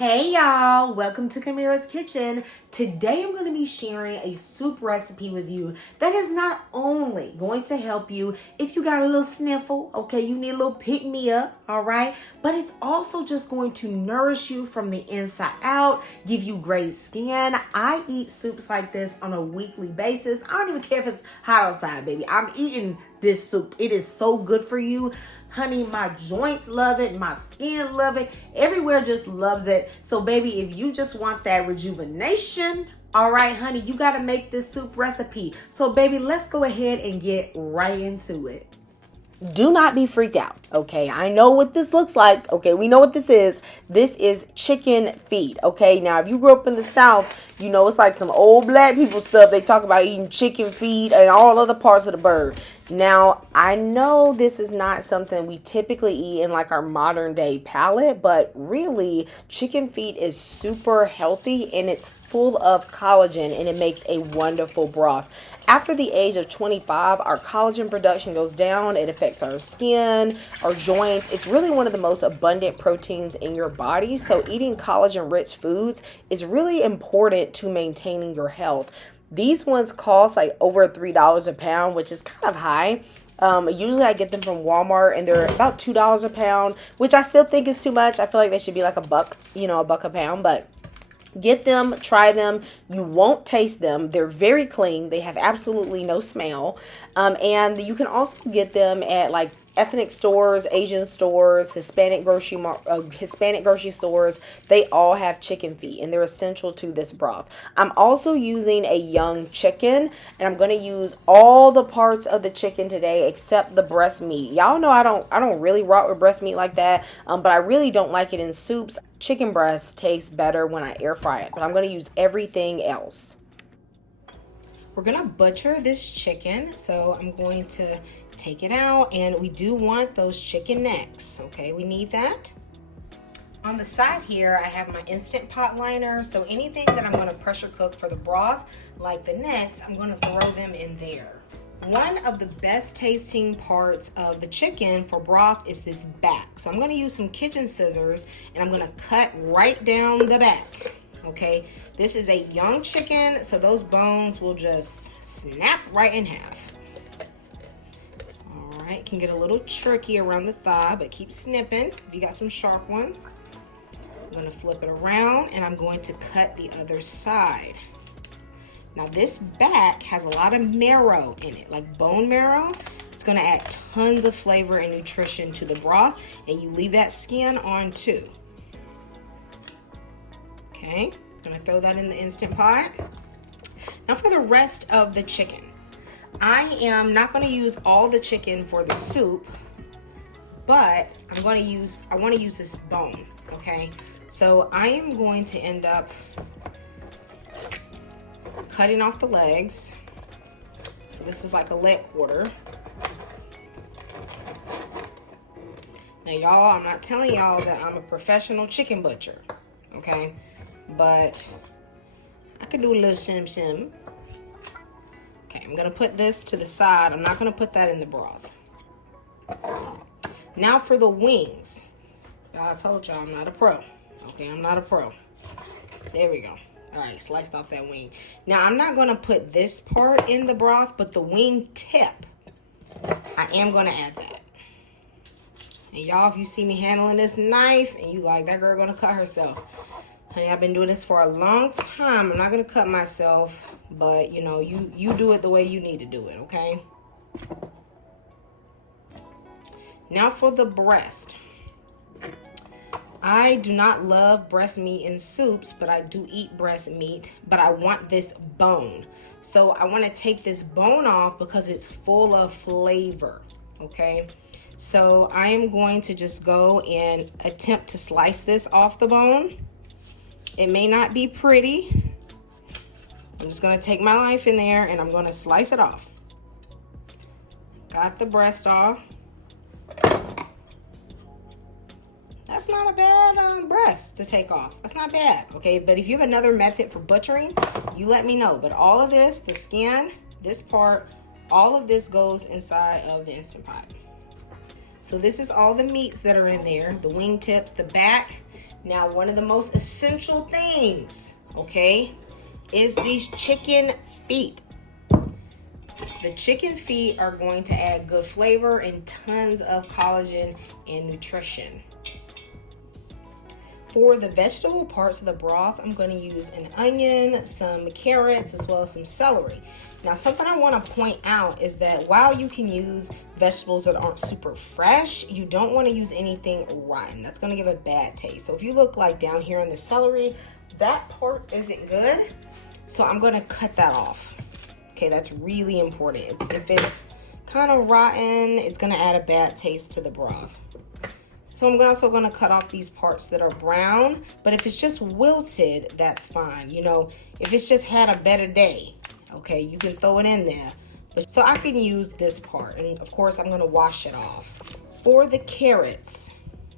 Hey y'all, welcome to Kamira's Kitchen. Today I'm going to be sharing a soup recipe with you that is not only going to help you if you got a little sniffle, okay, you need a little pick me up, all right, but it's also just going to nourish you from the inside out, give you great skin. I eat soups like this on a weekly basis. I don't even care if it's hot outside, baby. I'm eating this soup. It is so good for you. Honey, my joints love it. My skin love it. Everywhere just loves it. So, baby, if you just want that rejuvenation, all right, honey, you got to make this soup recipe. So, baby, let's go ahead and get right into it. Do not be freaked out, okay? I know what this looks like, okay? We know what this is. This is chicken feet, okay? Now, if you grew up in the South, you know it's like some old black people stuff. They talk about eating chicken feet and all other parts of the bird. Now, I know this is not something we typically eat in like our modern day palate, but really, chicken feet is super healthy and it's full of collagen and it makes a wonderful broth. After the age of 25, our collagen production goes down. It affects our skin, our joints. It's really one of the most abundant proteins in your body. So eating collagen-rich foods is really important to maintaining your health. These ones cost like over $3 a pound, which is kind of high. Usually I get them from Walmart and they're about $2 a pound, which I still think is too much. I feel like they should be like a buck a pound, but get them, try them. You won't taste them. They're very clean. They have absolutely no smell. And you can also get them at like ethnic stores, Asian stores, Hispanic grocery stores. They all have chicken feet and they're essential to this broth. I'm also using a young chicken and I'm going to use all the parts of the chicken today except the breast meat. Y'all know I don't really rock with breast meat like that, but I really don't like it in soups. Chicken breast tastes better when I air fry it, but I'm going to use everything else. We're going to butcher this chicken, so I'm going to take it out, and we do want those chicken necks, okay? We need that. On the side here, I have my Instant Pot liner, so anything that I'm going to pressure cook for the broth, like the necks, I'm going to throw them in there. One of the best tasting parts of the chicken for broth is this back. So I'm going to use some kitchen scissors and I'm going to cut right down the back. Okay, this is a young chicken, so those bones will just snap right in half. All right, can get a little tricky around the thigh, but keep snipping if you got some sharp ones. I'm going to flip it around and I'm going to cut the other side. Now this back has a lot of marrow in it, like bone marrow. It's going to add tons of flavor and nutrition to the broth, and you leave that skin on too. Okay, I'm going to throw that in the Instant Pot. Now for the rest of the chicken. I am not going to use all the chicken for the soup, but I want to use this bone, okay? So I am going to end up cutting off the legs. So this is like a leg quarter. Now y'all, I'm not telling y'all that I'm a professional chicken butcher, okay? But I can do a little sim. Okay, I'm gonna put this to the side. I'm not gonna put that in the broth. Now for the wings. I told y'all I'm not a pro. Okay, I'm not a pro. There we go. All right, sliced off that wing. Now, I'm not going to put this part in the broth, but the wing tip, I am going to add that. And y'all, if you see me handling this knife and you like, that girl going to cut herself. Honey, I've been doing this for a long time. I'm not going to cut myself, but, you know, you do it the way you need to do it, okay? Now for the breast. I do not love breast meat in soups, but I do eat breast meat, but I want this bone. So I want to take this bone off because it's full of flavor, okay? So I am going to just go and attempt to slice this off the bone. It may not be pretty. I'm just going to take my knife in there and I'm going to slice it off. Got the breast off. That's not a bad breast to take off. That's not bad, okay? But if you have another method for butchering, you let me know. But all of this, the skin, this part, all of this goes inside of the Instant Pot. So this is all the meats that are in there. The wing tips, the back, Now, one of the most essential things, okay, is these chicken feet. The chicken feet are going to add good flavor and tons of collagen and nutrition. For the vegetable parts of the broth, I'm going to use an onion, some carrots, as well as some celery. Now, something I want to point out is that while you can use vegetables that aren't super fresh, you don't want to use anything rotten. That's going to give a bad taste. So if you look like down here in the celery, that part isn't good. So I'm going to cut that off. Okay, that's really important. If it's kind of rotten, it's going to add a bad taste to the broth. So I'm also going to cut off these parts that are brown, but if it's just wilted, that's fine. You know, if it's just had a better day, okay, you can throw it in there. But so I can use this part, and of course I'm going to wash it off. For the carrots,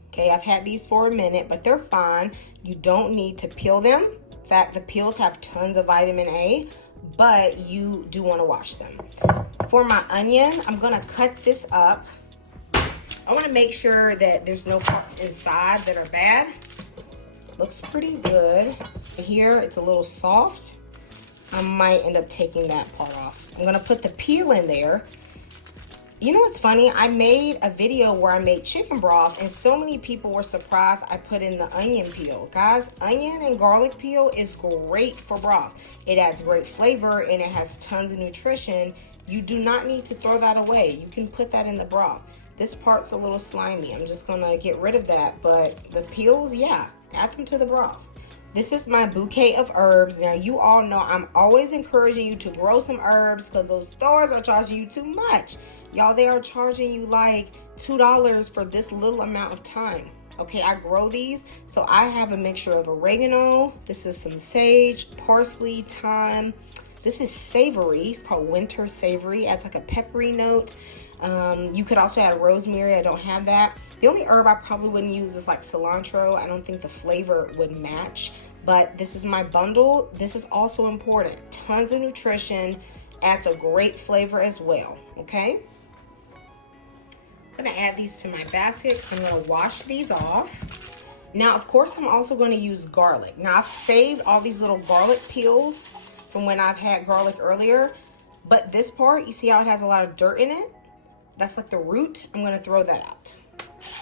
okay, I've had these for a minute, but they're fine. You don't need to peel them. In fact, the peels have tons of vitamin A, but you do want to wash them. For my onion, I'm going to cut this up. I want to make sure that there's no parts inside that are bad. Looks pretty good. Here, it's a little soft. I might end up taking that part off. I'm going to put the peel in there. You know what's funny? I made a video where I made chicken broth, and so many people were surprised I put in the onion peel. Guys, onion and garlic peel is great for broth. It adds great flavor, and it has tons of nutrition. You do not need to throw that away. You can put that in the broth. This part's a little slimy. I'm just gonna get rid of that, but the peels, yeah, add them to the broth. This is my bouquet of herbs. Now, you all know I'm always encouraging you to grow some herbs because those stores are charging you too much. Y'all, they are charging you like $2 for this little amount of time. Okay, I grow these, so I have a mixture of oregano. This is some sage, parsley, thyme. This is savory. It's called winter savory. Adds like a peppery note. You could also add rosemary. I don't have that. The only herb I probably wouldn't use is like cilantro. I don't think the flavor would match, but this is my bundle. This is also important. Tons of nutrition, adds a great flavor as well, okay? I'm gonna add these to my basket because I'm gonna wash these off. Now, of course, I'm also gonna use garlic. Now, I've saved all these little garlic peels from when I've had garlic earlier, but this part, you see how it has a lot of dirt in it? That's like the root. I'm going to throw that out.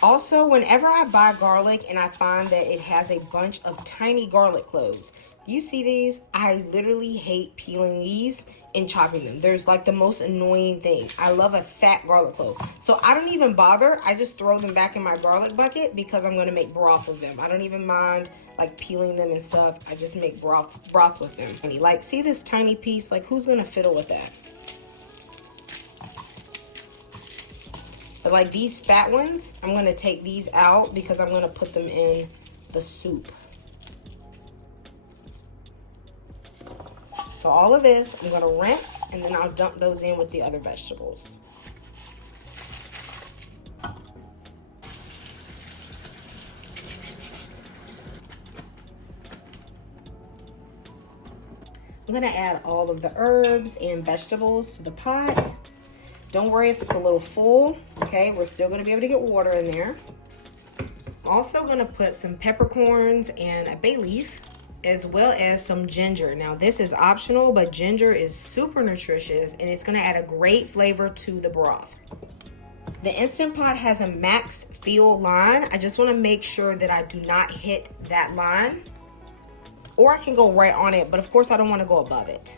Also, whenever I buy garlic and I find that it has a bunch of tiny garlic cloves, do you see these? I literally hate peeling these and chopping them. There's like the most annoying thing. I love a fat garlic clove. So I don't even bother. I just throw them back in my garlic bucket because I'm going to make broth with them. I don't even mind like peeling them and stuff. I just make broth with them. Like, see this tiny piece? Like, who's going to fiddle with that? But like these fat ones, I'm going to take these out because I'm going to put them in the soup. So all of this, I'm going to rinse, and then I'll dump those in with the other vegetables. I'm going to add all of the herbs and vegetables to the pot. Don't worry if it's a little full, okay? We're still gonna be able to get water in there. Also gonna put some peppercorns and a bay leaf, as well as some ginger. Now, this is optional, but ginger is super nutritious, and it's gonna add a great flavor to the broth. The Instant Pot has a max fill line. I just wanna make sure that I do not hit that line, or I can go right on it, but of course I don't wanna go above it.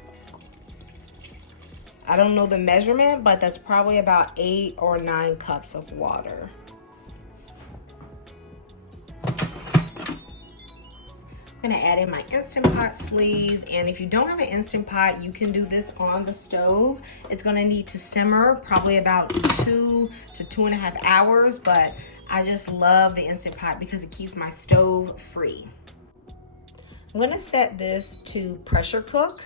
I don't know the measurement, but that's probably about 8 or 9 cups of water. I'm gonna add in my Instant Pot sleeve, and if you don't have an Instant Pot, you can do this on the stove. It's gonna need to simmer probably about 2 to 2.5 hours, but I just love the Instant Pot because it keeps my stove free. I'm gonna set this to pressure cook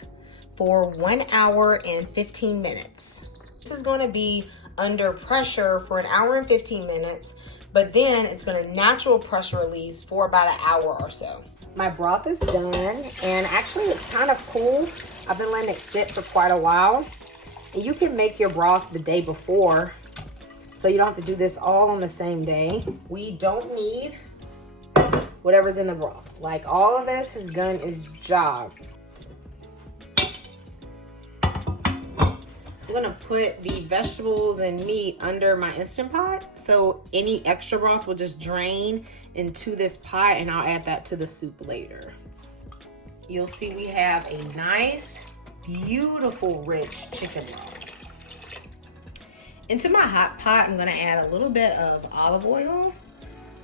for 1 hour and 15 minutes. This is going to be under pressure for 1 hour and 15 minutes, but then it's going to natural pressure release for about 1 hour or so. My broth is done, and actually it's kind of cool. I've been letting it sit for quite a while. And you can make your broth the day before, so you don't have to do this all on the same day. We don't need whatever's in the broth. Like, all of this has done its job. I'm gonna put the vegetables and meat under my Instant Pot, so any extra broth will just drain into this pot, and I'll add that to the soup later. You'll see we have a nice, beautiful, rich chicken broth. Into my hot pot, I'm gonna add a little bit of olive oil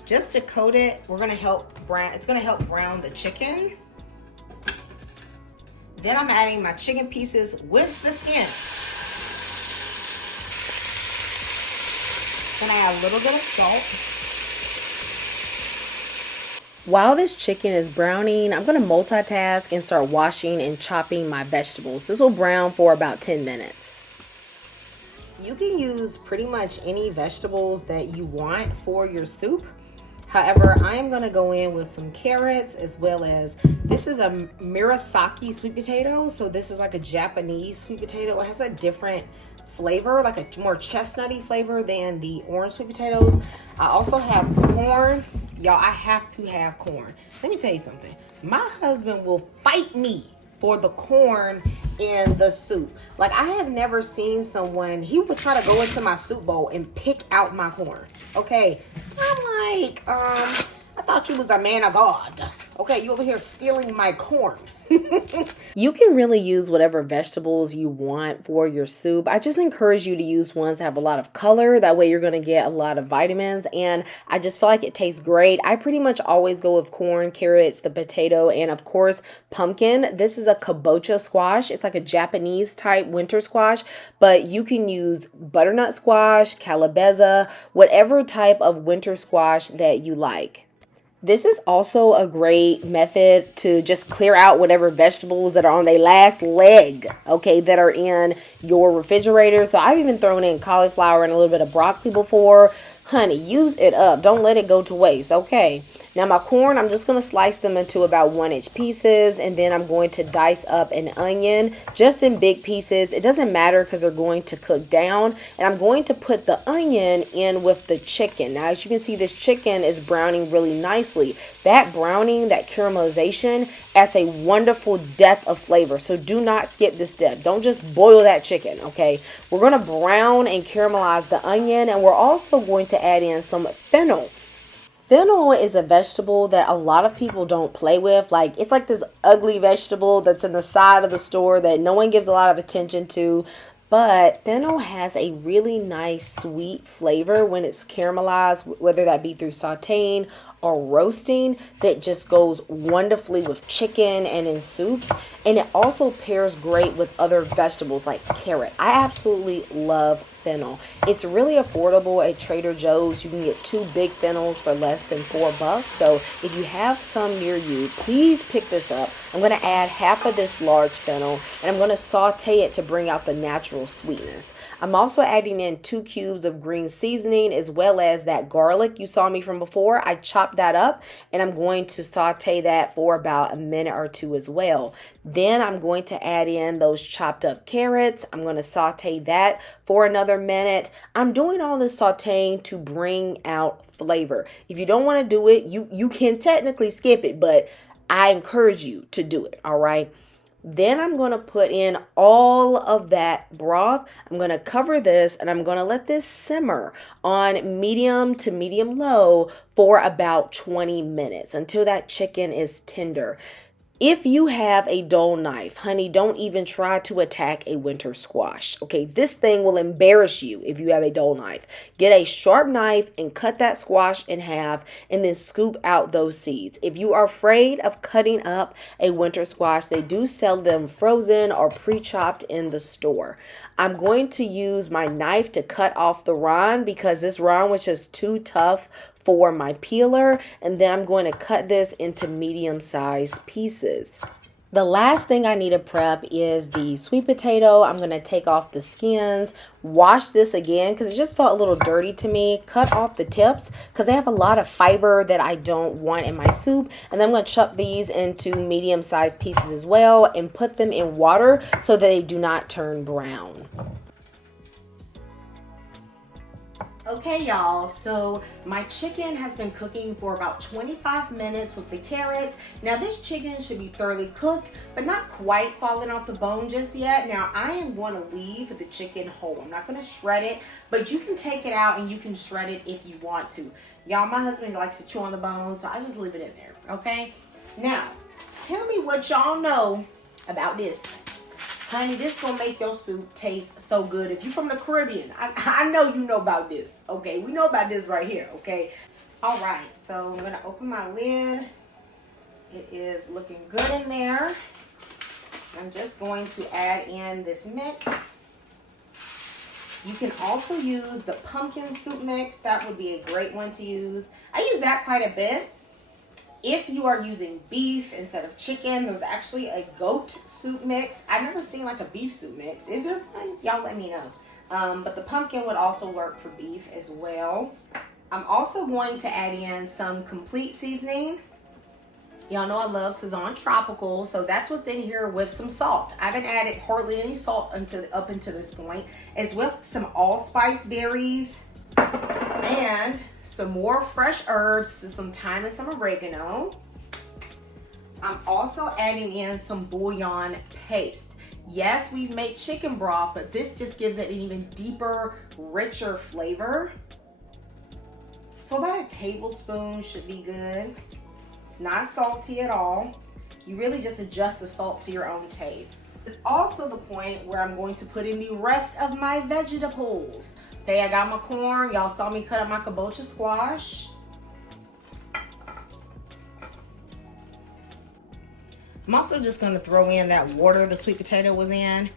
just to coat it. We're gonna help brown. It's gonna help brown the chicken. Then I'm adding my chicken pieces with the skin. Gonna add a little bit of salt. While this chicken is browning, I'm gonna multitask and start washing and chopping my vegetables. This will brown for about 10 minutes. You can use pretty much any vegetables that you want for your soup. However, I am gonna go in with some carrots, as well as, this is a murasaki sweet potato. So this is like a Japanese sweet potato. It has a different flavor, like a more chestnutty flavor than the orange sweet potatoes. I also have corn. Y'all, I have to have corn. Let me tell you something. My husband will fight me for the corn in the soup. Like, I have never seen someone, he would try to go into my soup bowl and pick out my corn. Okay, I'm like, I thought you was a man of God. Okay, you over here stealing my corn. You can really use whatever vegetables you want for your soup. I just encourage you to use ones that have a lot of color. That way you're going to get a lot of vitamins, and I just feel like it tastes great. I pretty much always go with corn, carrots, the potato, and of course pumpkin. This is a kabocha squash. It's like a Japanese type winter squash, but you can use butternut squash, calabaza, whatever type of winter squash that you like. This is also a great method to just clear out whatever vegetables that are on their last leg, okay, that are in your refrigerator. So I've even thrown in cauliflower and a little bit of broccoli before. Honey, use it up. Don't let it go to waste, okay? Now my corn, I'm just going to slice them into about 1-inch pieces, and then I'm going to dice up an onion just in big pieces. It doesn't matter because they're going to cook down, and I'm going to put the onion in with the chicken. Now, as you can see, this chicken is browning really nicely. That browning, that caramelization adds a wonderful depth of flavor. So do not skip this step. Don't just boil that chicken, okay? We're going to brown and caramelize the onion, and we're also going to add in some fennel. Fennel is a vegetable that a lot of people don't play with. Like, it's like this ugly vegetable that's in the side of the store that no one gives a lot of attention to. But fennel has a really nice sweet flavor when it's caramelized, whether that be through sauteing or roasting, that just goes wonderfully with chicken and in soups. And it also pairs great with other vegetables like carrot. I absolutely love fennel. It's really affordable at Trader Joe's. You can get 2 big fennels for less than $4. So if you have some near you, please pick this up. I'm going to add half of this large fennel, and I'm going to saute it to bring out the natural sweetness. I'm also adding in 2 cubes of green seasoning, as well as that garlic you saw me from before. I chopped that up, and I'm going to saute that for about a minute or 2 as well. Then I'm going to add in those chopped up carrots. I'm going to saute that for another minute. I'm doing all this sauteing to bring out flavor. If you don't want to do it, you can technically skip it, but I encourage you to do it, all right? Then I'm going to put in all of that broth. I'm going to cover this, and I'm going to let this simmer on medium to medium low for about 20 minutes until that chicken is tender. If you have a dull knife, honey, don't even try to attack a winter squash. Okay, this thing will embarrass you if you have a dull knife. Get a sharp knife and cut that squash in half, and then scoop out those seeds. If you are afraid of cutting up a winter squash, they do sell them frozen or pre-chopped in the store. I'm going to use my knife to cut off the rind because this rind was just too tough for my peeler, and then I'm going to cut this into medium-sized pieces. The last thing I need to prep is the sweet potato. I'm going to take off the skins, wash this again because it just felt a little dirty to me. Cut off the tips because they have a lot of fiber that I don't want in my soup. And then I'm going to chop these into medium-sized pieces as well and put them in water so that they do not turn brown. Okay, y'all, so my chicken has been cooking for about 25 minutes with the carrots. Now this chicken should be thoroughly cooked, but not quite falling off the bone just yet. Now I am going to leave the chicken whole. I'm not going to shred it, but you can take it out and you can shred it if you want to. Y'all, my husband likes to chew on the bones, so I just leave it in there, okay? Now, tell me what y'all know about this. Honey, this gonna make your soup taste so good. If you're from the Caribbean, I know you know about this, okay? We know about this right here, okay? All right, so I'm gonna open my lid. It is looking good in there. I'm just going to add in this mix. You can also use the pumpkin soup mix. That would be a great one to use. I use that quite a bit. If you are using beef instead of chicken, there's actually a goat soup mix. I've never seen like a beef soup mix. Is there one? Y'all let me know. But the pumpkin would also work for beef as well. I'm also going to add in some complete seasoning. Y'all know I love Saison Tropical, so that's what's in here with some salt. I haven't added hardly any salt up until this point, as well as some allspice berries and some more fresh herbs, some thyme and some oregano. I'm also adding in some bouillon paste. Yes, we've made chicken broth, but this just gives it an even deeper, richer flavor. So about a tablespoon should be good. It's not salty at all. You really just adjust the salt to your own taste. It's also the point where I'm going to put in the rest of my vegetables. Okay, I got my corn. Y'all saw me cut up my kabocha squash. I'm also just gonna throw in that water the sweet potato was in.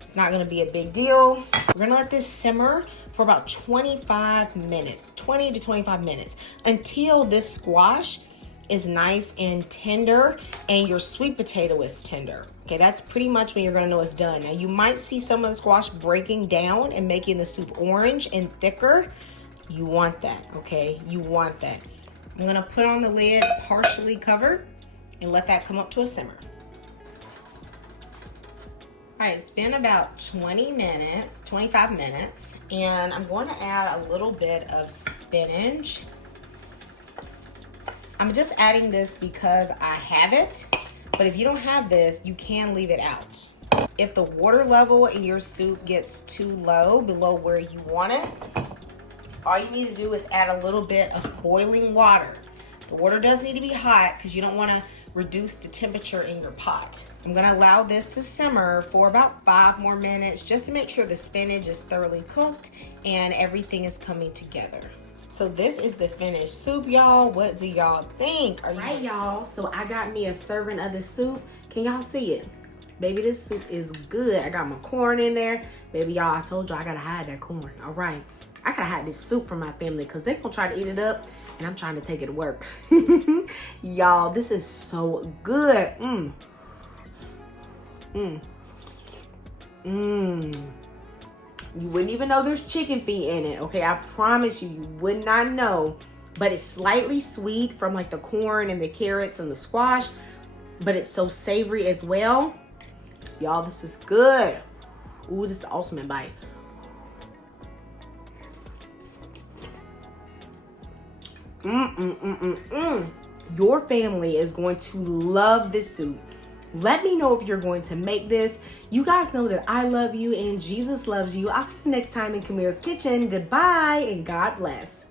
It's not gonna be a big deal. We're gonna let this simmer for about 25 minutes, 20 to 25 minutes, until this squash is nice and tender and your sweet potato is tender. Okay, that's pretty much when you're gonna know it's done. Now you might see some of the squash breaking down and making the soup orange and thicker. You want that, okay? You want that. I'm gonna put on the lid partially covered and let that come up to a simmer. All right, it's been about 20 minutes, 25 minutes, and I'm going to add a little bit of spinach. I'm just adding this because I have it, but if you don't have this, you can leave it out. If the water level in your soup gets too low, below where you want it, all you need to do is add a little bit of boiling water. The water does need to be hot because you don't want to reduce the temperature in your pot. I'm going to allow this to simmer for about 5 more minutes just to make sure the spinach is thoroughly cooked and everything is coming together. So this is the finished soup, y'all. What do y'all think? All right, y'all. So I got me a serving of the soup. Can y'all see it? Baby, this soup is good. I got my corn in there. Baby, y'all, I told y'all I gotta hide that corn. All right. I gotta hide this soup from my family because they gonna try to eat it up and I'm trying to take it to work. Y'all, this is so good. You wouldn't even know there's chicken feet in it, okay? I promise you, you would not know. But it's slightly sweet from like the corn and the carrots and the squash, but it's so savory as well. Y'all, this is good. Ooh, this is the ultimate bite. Your family is going to love this soup. Let me know if you're going to make this. You guys know that I love you and Jesus loves you. I'll see you next time in Kamira's Kitchen. Goodbye and God bless.